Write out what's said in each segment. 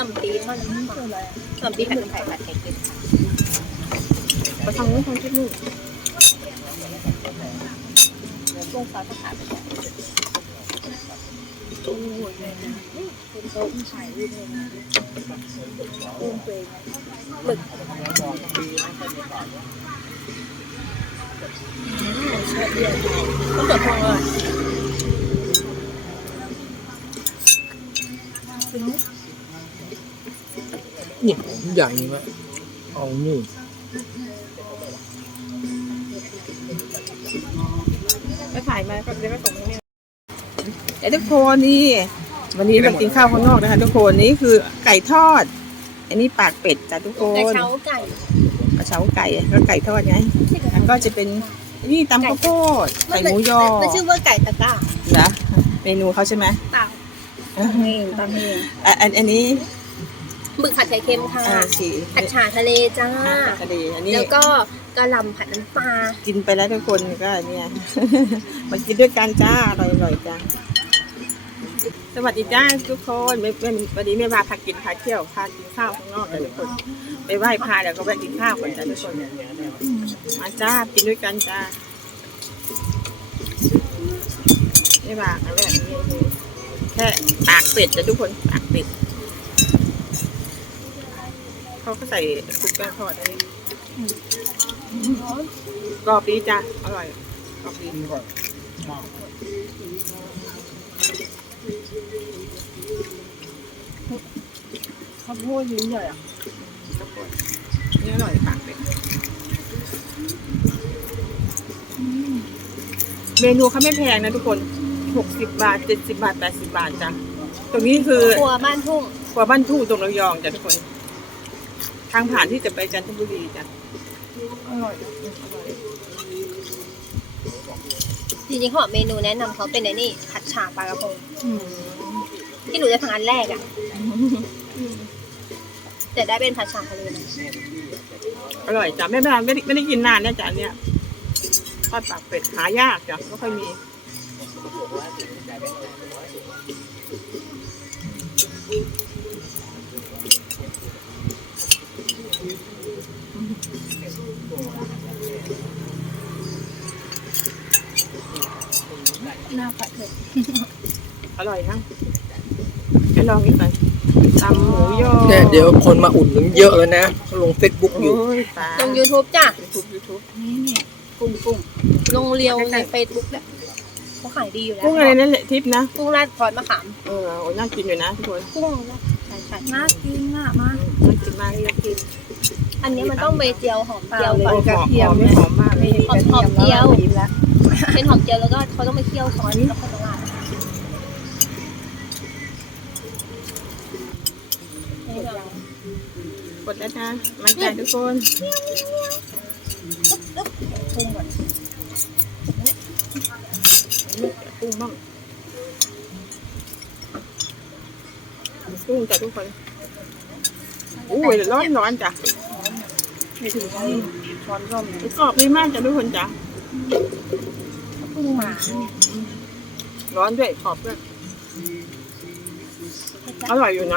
นมปี๊บมันขนมปี๊บผัดน้ำไข่ผัดไข่เค็มไปทางนู้นทางที่นู่นกุ้งซอสมะขามเป็นแบบกุ้งหัวเลยนะเป็นโต๊ะถ่ายรูปเลยนะกุ้งเปรย์หมึกเชฟเดียวต้องเปิดพองเลยเนี่ยใหญ่มากเอานี่ไปถ่ายมาก็เดี๋ยวก็ส่งให้แต่ทุกคนนี่วันนี้เรากินข้าวข้างนอกนะคะทุกคนนี่คือไก่ทอดอันนี้ปากเป็ดจ้ะทุกคนกระเช้าไก่กระเช้าไก่แล้วไก่ทอดไงแล้วก็จะเป็นนี่ตำข้าวโพดไก่หมูยอมันชื่อว่าไก่ตะก้านะเมนูเขาใช่ไหมเปล่าตำเองอันนี้หมึกผัดไข่เค็มค่ะสีผัดฉ่าทะเลจ้าทะเลอันนี้แล้วก็กะหล่ำผัดน้ำปลากินไปแล้วทุกคนก็เนี่ย มากินด้วยกันจ้าอร่อยๆจ้าสวัสดีจ้าทุกคนวันนี้ไม่พาพักกินพาเที่ยวพากินข้าวข้างนอกกันทุกคนไปไหว้พระเดี๋ยวก็แวะกินข้าวก่อนจ้าทุกคนมาจ้ากินด้วยกันจ้าไม่บากอะไรแบบนี้แค่ปากเป็ดจ้ะทุกคนปากเป็ดเขาก็ใส่ซุปแป้งทอดอันนี้กรอบดีจ้ะอร่อยกรอบดีข้าวโพดชิ้นใหญ่อ่ะข้าวโพดนี่อร่อยปากเป็ดเมนูเขาไม่แพงนะทุกคน60 บาท70 บาท80 บาทจ้ะตรงนี้คือครัวบ้านทุ่งครัวบ้านทุ่งตรงระยองจ้ะทุกคนทางผ่านที่จะไปจันทบุรีจ้ะอร่อยอร่อยจริงๆเขาบอกเมนูแนะนำเขาเป็นไอ้นี่ผัดฉ่าปลากระพงที่หนูจะทานอันแรกอ่ะแต่ได้เป็นผัดฉ่าทะเลนะอร่อยจ้ะไม่ได้กินนานนะจ้ะเนี่ยทอดปากเป็ดหายากจ้ะไม่ค่อยมีหน้าผัดเผ็ดอร่อยนะไปลองอีกหน่อยตำหมูยอเนี่ยเดี๋ยวคนมาอุดหนุนเยอะแล้วนะเขาลงเฟซบุ๊กอยู่โอ้ยตายลง YouTube จ้ะ YouTube นี่กุ้งลงเรียวใน Facebook แหละเขาขายดีอยู่แล้วกุ้งอะไรนั่นแหละทิพย์นะกุ้งราดซอสมะขามโอ้น่ากินอยู่นะทุกคนกุ้งนะใช่น่ากินมากน่ากินมากน่ากินอันนี้มันต้องไปเจียวหอมเจียวโอ้ก่อนหอมไม่หอมมากเลยหอมเจียว เป็นหอมเจียวแล้วก็เขาต้องไปเคี่ยวซอสแล้วก็ต้องราดกดแล้วนะมาจ่ายทุกคนกุ้งก่อนกุ้งบ้างกุ้งจ้ะทุกคนอุ้ยร้อนจ้ะไม่ถึงช้อนร่มกรอบดีมากจ้ะทุกคนจ้ะกุ้งหมาร้อนด้วยกรอบด้วยอร่อยอยู่นะ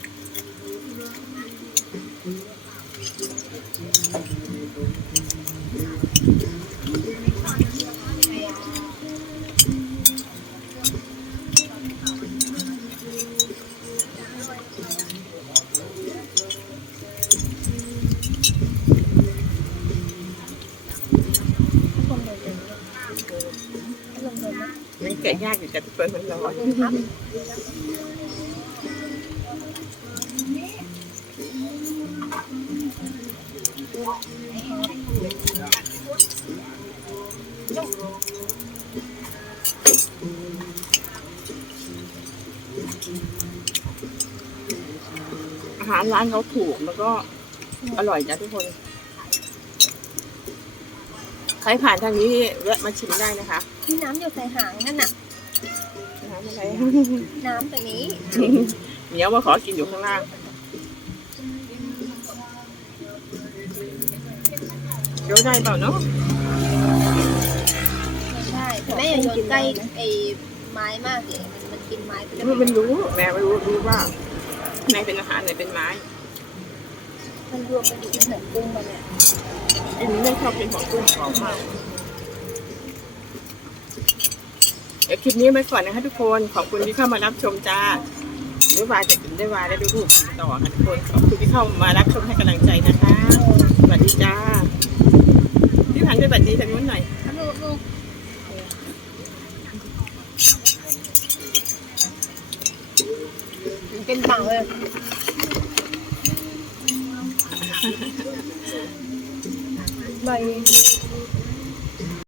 มันแกะยากอยู่จ้ะทุกคนมันร้อนอาหารร้านเขาถูกแล้วก็อร่อยจ้ะทุกคนใครผ่านทางนี้แวะมาชิมได้นะคะที่น้ำอยู่ใส่หางนั่นน่ะน้ำอะไรน้ำตรงนี้เหนียวมาขอกินอยู่ข้างล่างเดี๋ยวได้เปล่าเนาะไม่ใช่แม่อย่าโยนใกล้ไอ้ไม้มากเลยมันกินไม้ไปแล้วมันรู้แม่ไม่รู้ว่าในเป็นอาหารในเป็นไม้มันรวมกันอยู่ที่เหมือนกุ้งมาเนี่ยอันนี้ไม่ชอบกินของกุ้งหอมมากเดี๋ยวคลิปนี้ไปก่อนนะคะทุกคนขอบคุณที่เข้ามารับชมจ้าหรือว่าจะกินได้วาได้ดูรูปต่อค่ะทุกคนขอบคุณที่เข้ามารับชมให้กำลังใจนะคะสวัสดีจ้าพี่พันธ์ไปสวัสดีทางนู้นหน่อยลูกกินปังเลยใบ